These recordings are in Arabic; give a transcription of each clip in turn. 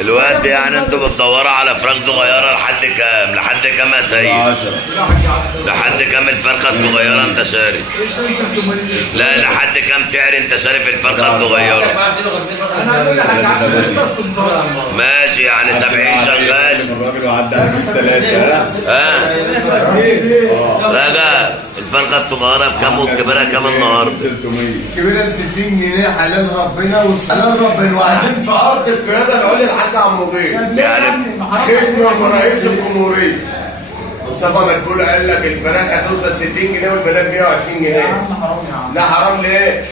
الوقت يعني انتوا بتدوروا على فراخ صغيره لحد كام؟ لحد كام يا سيد؟ لحد كام الفرخه الصغيره انت شاري؟ لا لحد كام سعر انت شاري في الفرخه الصغيره؟ ماشي يعني 70 شغال. الراجل وعدى عليك ثلاثة. ها؟ راجع الفرخه الصغيره بكام والكبيره كام النهارده؟ كبيرة ب 60 جنيه حلال ربنا وحلال ربنا وقاعدين في ارض القياده العليا الحاج عم مضيف يعني خدمه من رئيس الجمهوريه مصطفى مدبول قال لك الفراخ هتوصل 60 جنيه والبنات 120 جنيه. لا حرام ليه؟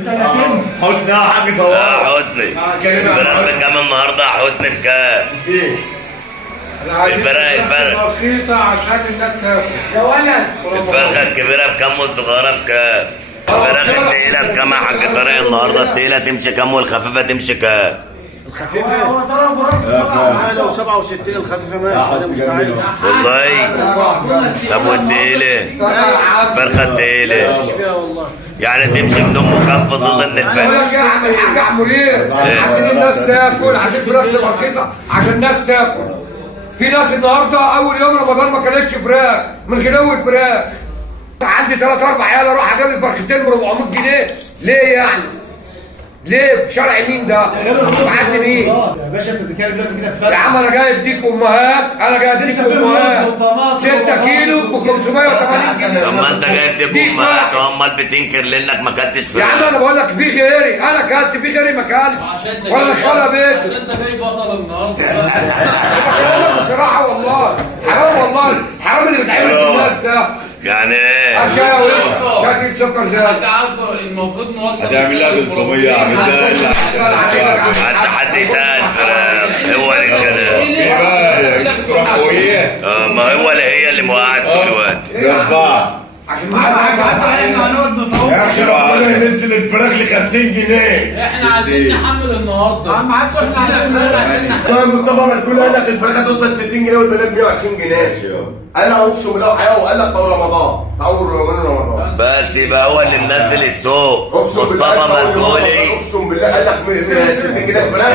حسني يا حاج يا صواب. حسني الفراخ بكام النهارده يا حسني بكام؟ 60. الفرق رخيصة عشان الناس تاكل يا ولد. الفرخه الكبيره بكام والصغيره بكام؟ الفراخ التقيله بكام يا حاج طارق النهارده؟ التقيله تمشي كام والخفيفه تمشي كام؟ الخفيفة هو ترى ابو راس لو 67 الخفيفة ماشي انا مستعد والله. طب والتقيله؟ الفرخه التقيله مش فيها والله. يعني تمشي بدم كام في ظل ان الفرخ؟ يا عم الحاج عمورير عشان الناس تاكل، عشان الفراخ تبقى رخيصة عشان الناس تاكل. في ناس النهارده اول يوم رمضان ما كانتش فراخ من غلو الفراخ. عندي 3 4 عيال اروح اجيب لي فرختين ب 400 جنيه ليه يعني؟ ليه؟ في شارع مين ده؟ محل مين؟ يا باشا انت بتتكلم دلوقتي كده في يا عم انا جاي اديك امهات، انا جاي اديك امهات 6 كيلو ب 580 جنيه. طب ما انت جاي تجيب امهات امال بتنكر لانك ما كلتش يا عم فراخ. انا بقول لك في غيري، انا كلت في غيري ما كلتش ولا دخلها بيتي. عشان انت جاي بطل النهارده. بكلمك بصراحه والله حرام، والله حرام اللي بيتعمل في الناس ده. يعني ايه؟ عشان شاكل سكر زي حتى عنده المفروض نوصل هتعمل لها بالطومية عامل عايز حد يتقل فراخ هو الكلام. ايه بقى تروح قوية ما هو اللي هي اللي موقعت طول الوقت. بأربعة. عشان معاك يا اخي ربنا ينزل الفراخ ل 50 جنيه. احنا عايزين نحمل النهارده. عم عبد احنا عايزين والله مصطفى مدبول قال لك الفراخ هتوصل 60 جنيه والبنات 120 جنيه. قال لك اقسم بالله وحياه وقال لك في اول رمضان في اول رمضان. بس يبقى هو اللي منزل السوق اقسم بالله مصطفى مدبولي. اقسم بالله قال لك 60 جنيه الفراخ.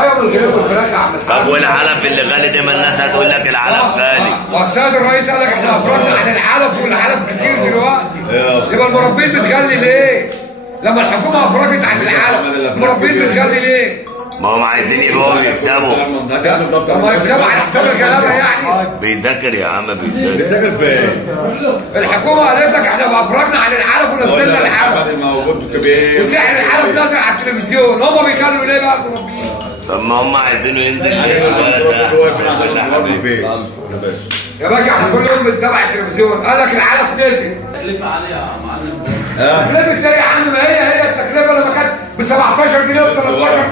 ايوه من غير الفراخ يا عم الحاج. طب والعلف اللي غالي ده ما الناس هتقول لك العلف غالي. والسيد الرئيس قال لك احنا افرجنا عن العلف والعلف كتير دلوقتي. يبقى المربين بتغلي ليه؟ لما الحكومه افرجت عن العلف المربين بتغلي ليه؟ ما هم عايزين يبيعوا ويكسبوا. طب ما يكسبوا على حساب الغلابه يعني. بيذاكر يا عم بيذاكر. بتذاكر فين؟ الحكومه قالت لك احنا افرجنا عن العلف ونزلنا العلف ما هو كنت كبير. وسعر العلف نزل على التلفزيون. هم بيغلوا ليه بقى المربين؟ طب ما هم عايزينه ينزل ليه؟ يا باشا احنا كل يوم بنتابع التلفزيون قال لك العلف نزل. تكلفه عاليه يا معلم. تكلفة ايه يا عم؟ ما هي التكلفة لما كانت ب 17 جنيه و 13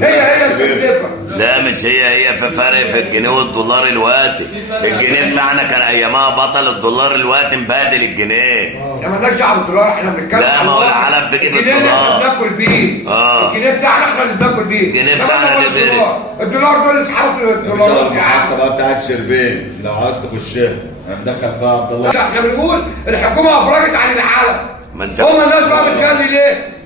هي التكلفة. لا مش هي في فرق في الجنيه والدولار الوقت. الجنيه بتاعنا كان ايامها بطل، الدولار الوقت مبهدل الجنيه. احنا مالناش دعوه بالدولار، احنا بنتكلم لا ما هو العلف بيجي الجنيه اللي احنا بالدولار. بناكل بيه. الجنيه بتاعنا احنا اللي بناكل بيه. الجنيه بتاعنا اللي بيري. الدولار دول اسحبوا الدولارات يا عم. بقى بتاعت شربين لو عايز تخشها انا مدخل فيها عبد الله. احنا بنقول الحكومه افرجت عن العالم. ما انت هم الناس بقى بتغلي ليه؟